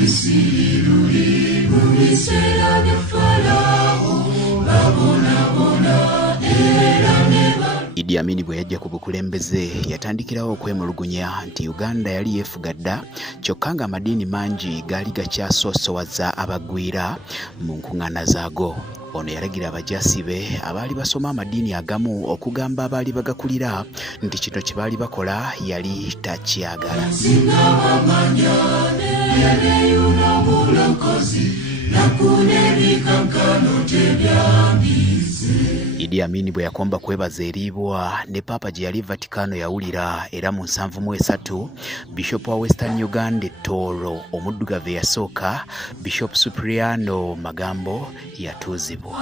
Misiri luli mu biseera bya Falaawo babonabona era ne Idi Amin bwe yajja ku bukulembeze yatandikirawo okwemulugunya nti Uganda yali yeefuga dda kyokka nga amadiini mangi gaali gakyasoosowaza abagwira mu nkuŋŋaana zaago. Ono yalagira abajaasi be abaali basoma amadiini agamu okugamba abaali bagakulira nti kino kye baali bakola yali takyagala. Idi Amin bwe yakomba kwebaza eriibwa ne Papa gye yali Vatikano yawulira era mu 73 Bishop wa Western Uganda Ettoro omuddugavu eyasooka Bishop Supriano Magambo yatuuzibwa.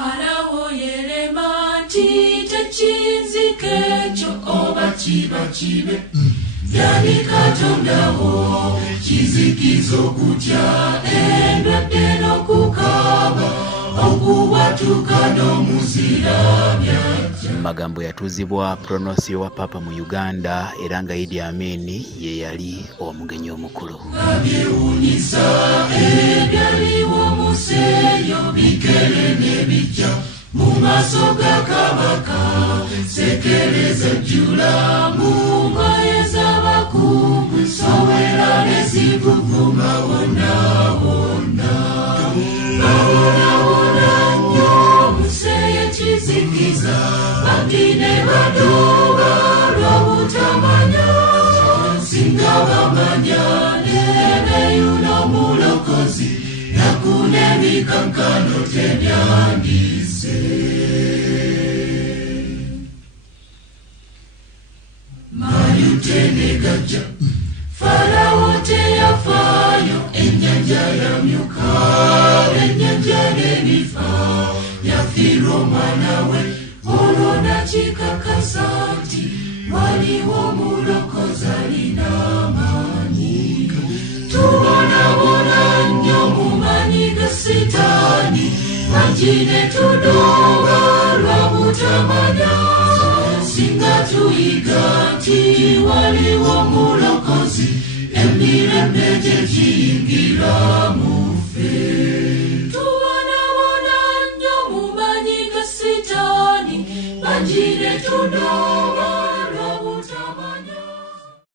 Yani katondawo kizikizo kutya endwadde n'okukaba okubwatuka n'omuzira byajja. Magambo yatuuzibwa pronosio wa Papa mu Uganda era nga Idi Amin ye yali omugenyi omukulu. Byewuunyisa ebyaliwo museeyo bikere n'ebijja mu maaso ga Kabaka sekereza jjula mu ngoye z'abakungu sowera nezivuvuma wonna wonna bawonawona nnyo museeyo kizikiza badine badoba lw'obutamanya singa bamanya nebeyuna omulokozi nakuna ebikankano tebyandise. Mayutene gajja Farawo teyafaayo ennyanja yamyuka ennyanja n'ebifa yafiirwa omwana we olwo nakikakasa nti waliwo omulokozi alina amaanyi. Tubonabona nnyo mu maanyi ga Sitaani wajine tudoba lwa butamanya singa tuyiga nti waliwo omulokozi emirembe gye giyingira mu ffe. Tubonabona nnyo mu maanyi ga Sitaani wajine tudoba